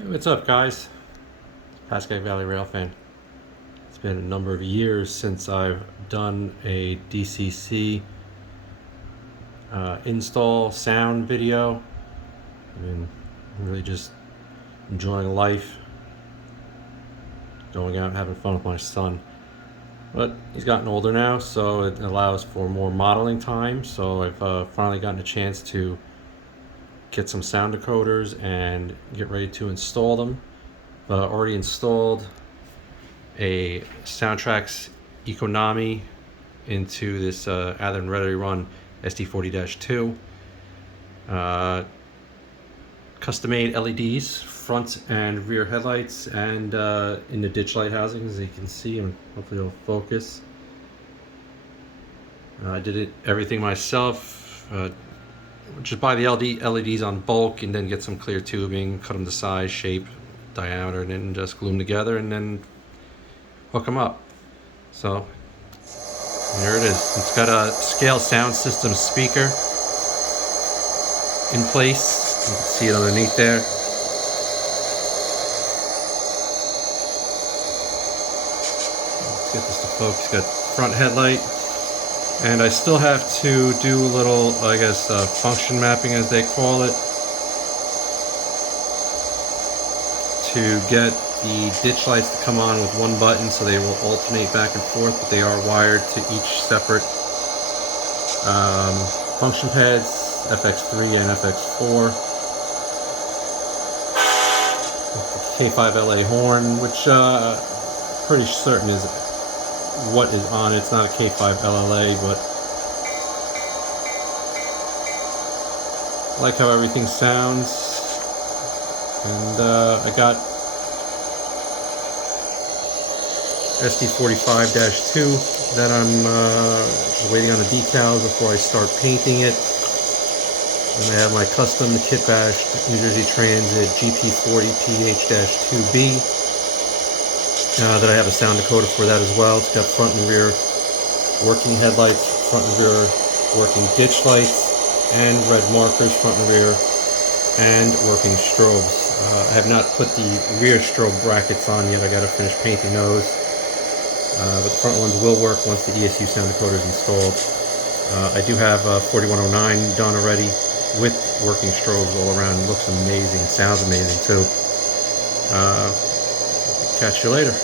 Hey, what's up, guys? Pascagoula Valley Rail fan. It's been a number of years since I've done a DCC install sound video. I've been really just enjoying life, going out and having fun with my son. But he's gotten older now, so it allows for more modeling time. So I've finally gotten a chance to get some sound decoders and get ready to install them. Already installed a Soundtraxx Econami into this Athearn RTR SD40-2. Custom-made LEDs, front and rear headlights, and in the ditch light housing, as you can see, and hopefully it'll focus. I did everything myself. Just buy the LEDs on bulk and then get some clear tubing, cut them to size, shape, diameter, and then just glue them together and then hook them up. So there it is. It's got a scale sound system speaker in place. You can see it underneath there. Let's get this to focus. Got front headlight, and I still have to do a little, I guess, function mapping, as they call it, to get the ditch lights to come on with one button, so they will alternate back and forth, but they are wired to each separate function pads, FX3 and FX4. The K5LA horn, which pretty certain is what is on it. It's not a K5LLA, but I like how everything sounds. And I got SD45-2 that I'm waiting on the decals before I start painting it. And I have my custom kit bashed New Jersey Transit GP40PH-2B that I have a sound decoder for that as well. It's got front and rear working headlights, front and rear working ditch lights, and red markers front and rear, and working strobes. I have not put the rear strobe brackets on yet. I got to finish painting those. But the front ones will work once the ESU sound decoder is installed. I do have 4109 done already with working strobes all around. It looks amazing. Sounds amazing too. Catch you later.